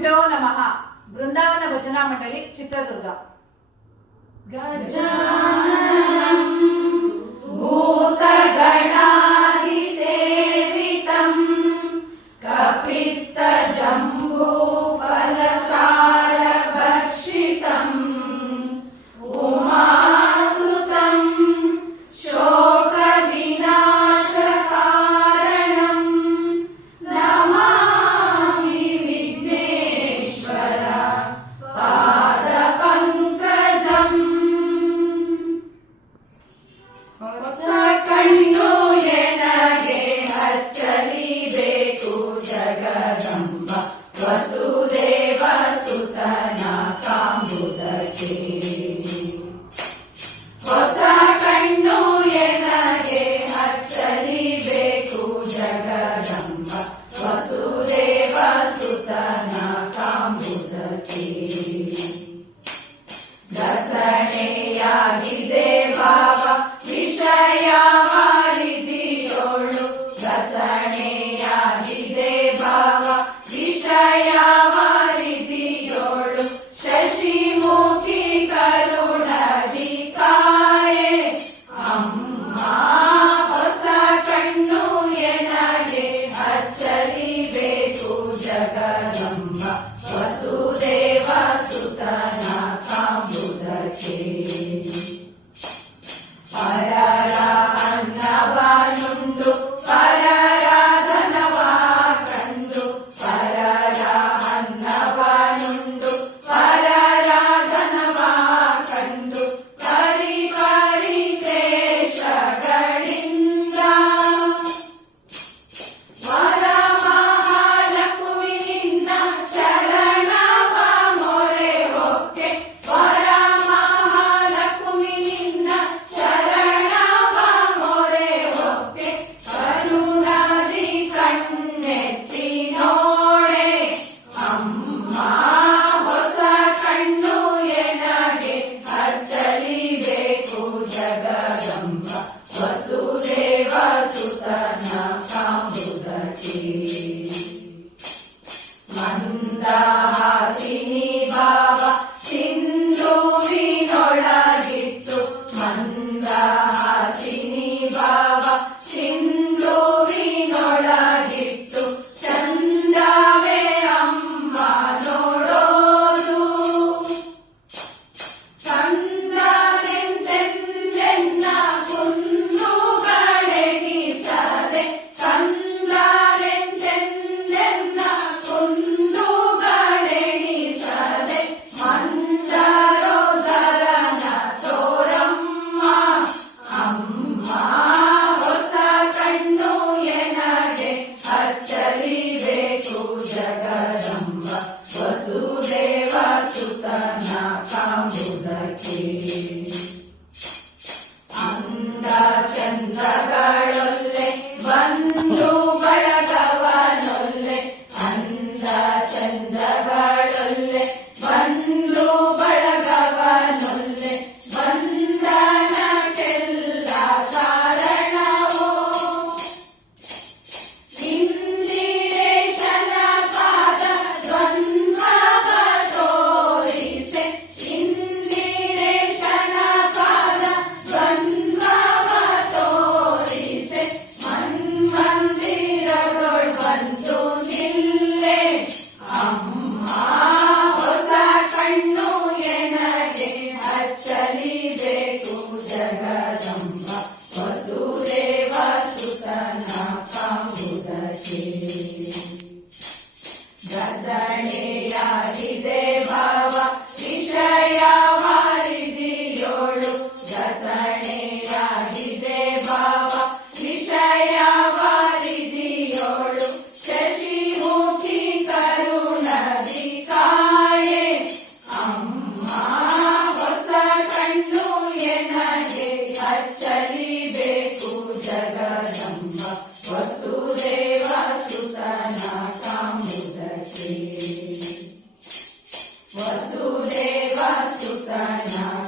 గురుభ్యో నమ. బృందావన భజనా మండలి చిత్రదుర్గ. గజా ಜಗದಂಬ ವಸುದೇವ ಸುತನಾಕಾಂಬುದಕ್ಕೆ ಹೊಸ ಕಣ್ಣು ಎನಗೆ ಹಚ್ಚಲಿಬೇಕು ಜಗದಂಬ ವಸುದೇವ ಸುತನಾಕಾಂಬುದಕ್ಕೆ ದಸಣೆಯಾಗಿದೆ ಬಾಬ, ವಿಷಯ ಮಾಡಿದೆಯೋಳು ದಸಣೆಯ ಹರಿದೆ ಭಾವ ವಿಷಯ ಹರಿದಿಯೋಳು ಗಸಣೆಯಾಗಿದೆ ಭಾವ ವಿಷಯ ಹರಿದಿಯೋಳು ಶಶಿಮುಖಿ ಕರುಣದಿ ಕಾಯೆ ಅಮ್ಮ ಹೊಸ ಕಣ್ಣು ಎನಗೆ ಅಚ್ಚಲಿಬೇಕು Jagadamba Vasudeva ಸುತನ tu estás na